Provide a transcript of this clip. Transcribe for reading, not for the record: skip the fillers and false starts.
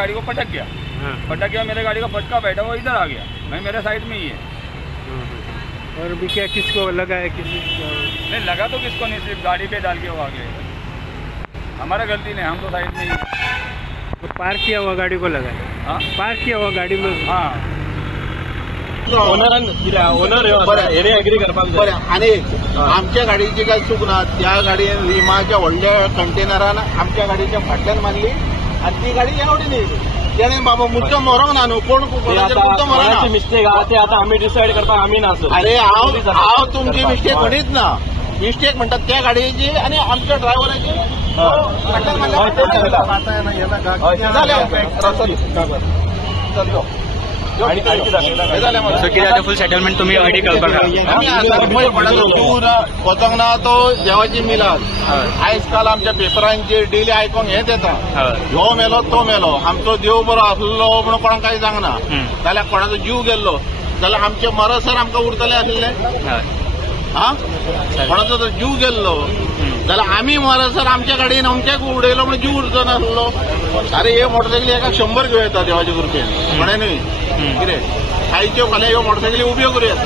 गाड़ी को पटक गया। पटक गया, मेरे गाड़ी का फटका बैठा वो इधर आ गया, मैं मेरे साइड में ही है। और भी क्या किसको लगा है? किसी नहीं लगा तो किसको नहीं, सिर्फ गाड़ी पे डाल के वो आ गए। हमारा गलती नहीं, हम तो साइड में ही है। तो पार्क किया हुआ गाड़ी को लगा है? हाँ पार्क किया हुआ गाड़ी में। हाँ ओनर हेरे एग्री करपाक जाय। आणि आमच्या गाडीची काय चूक ना, त्या गाडयेन रिमाच्या व्हडल्या कंटेनरान आमच्या गाडीच्या फाटल्यान मारली आणि ती गाडी एवढी नाही त्याने बाबा मुद्दम मरोंक ना न्हू, कोण मुद्दम मरोना मिस्टेक आहा ते आता आम्ही डिसाईड करता, आम्ही नासू। अरे हांव तुमची मिस्टेक म्हणीत ना, मिस्टेक म्हणतात त्या गाडयेची आणि आमच्या ड्रायव्हराची फुल सेटलमेंट तुम्ही ऑलरेडी दूर वचोंक ना तो देवाची मिलाद। आयज काल आमच्या पेपरांचेर डेली आयकोंक हेच येता, ह्यो मेलो तो मेलो, आमचो देव बरो आसलो म्हणून कोणाक कांय सांगना, जाल्यार कोणाचो जीव गेल्लो जाल्यार आमचे मरसर आमकां उरतले आसले। हा कोणाचो जर जीव गेल्लो जाल्यार आमी मरसर आमच्या गाडयेन अमक्याक उडयलो म्हणून जीव उरचो नासलो। अरे हे मोटरसायकली एका 100 घेवन येता देवाचे कृपेन, म्हणे न्ही कितें आयच्यो फाल्यां ह्यो मोटरसायकली उब्यो करूं येता।